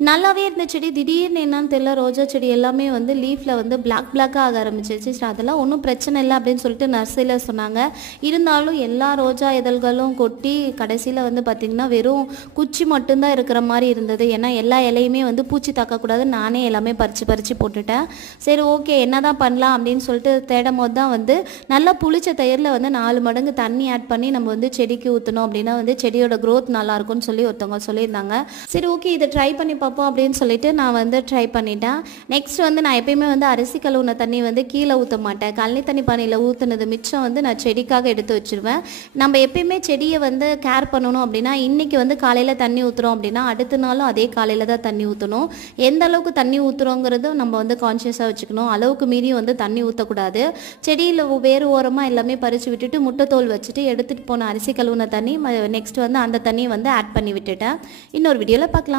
நல்லாவே இருந்த செடி திடீர்னு என்னன்னு தெரியல, ரோஜா செடி எல்லாமே வந்து லீஃப்ல வந்து பிளாக்காக ஆக ஆரம்பிச்சிருச்சு. சரி அதெல்லாம் ஒன்றும் பிரச்சனை இல்லை அப்படின்னு சொல்லிட்டு நர்சரியில் சொன்னாங்க. இருந்தாலும் எல்லா ரோஜா இதழ்களும் கொட்டி கடைசியில் வந்து பார்த்திங்கன்னா வெறும் குச்சி மட்டும்தான் இருக்கிற மாதிரி இருந்தது. ஏன்னா எல்லா இலையுமே வந்து பூச்சி தாக்கக்கூடாது, நானே எல்லாமே பறித்து போட்டுட்டேன். சரி ஓகே என்ன தான் பண்ணலாம் அப்படின்னு சொல்லிட்டு தேடும் போது தான் வந்து நல்லா புளிச்ச தயிரில் வந்து 4 மடங்கு தண்ணி ஆட் பண்ணி நம்ம வந்து செடிக்கு ஊற்றணும் அப்படின்னா வந்து செடியோட க்ரோத் நல்லாயிருக்கும்னு சொல்லி ஒருத்தவங்க சொல்லியிருந்தாங்க. சரி ஓகே இதை ட்ரை பண்ணி பார்ப்போம் அப்படின்னு சொல்லிட்டு நான் வந்து ட்ரை பண்ணிட்டேன். நெக்ஸ்ட் வந்து நான் எப்பயுமே வந்து அரிசி கழுவுன தண்ணி வந்து கீழே ஊற்ற மாட்டேன். கழனி தண்ணி பானையில் ஊற்றுனது மிச்சம் வந்து நான் செடிக்காக எடுத்து வச்சுருவேன். நம்ம எப்பயுமே செடியை வந்து கேர் பண்ணணும் அப்படின்னா இன்றைக்கி வந்து காலையில் தண்ணி ஊற்றுறோம் அப்படின்னா அடுத்த நாளும் அதே காலையில் தான் தண்ணி ஊற்றணும். எந்த அளவுக்கு தண்ணி ஊற்றுறோங்கிறதும் நம்ம வந்து கான்ஷியஸாக வச்சுக்கணும். அளவுக்கு மீறியும் வந்து தண்ணி ஊற்றக்கூடாது. செடியில் வேறு ஓரமாக எல்லாமே பறித்து விட்டுட்டு முட்டைத்தோல் வச்சுட்டு எடுத்துகிட்டு போன அரிசி கழுவுன தண்ணி நெக்ஸ்ட் வந்து அந்த தண்ணியை வந்து ஆட் பண்ணி விட்டுட்டேன். இன்னொரு வீடியோவில் பார்க்கலாம்.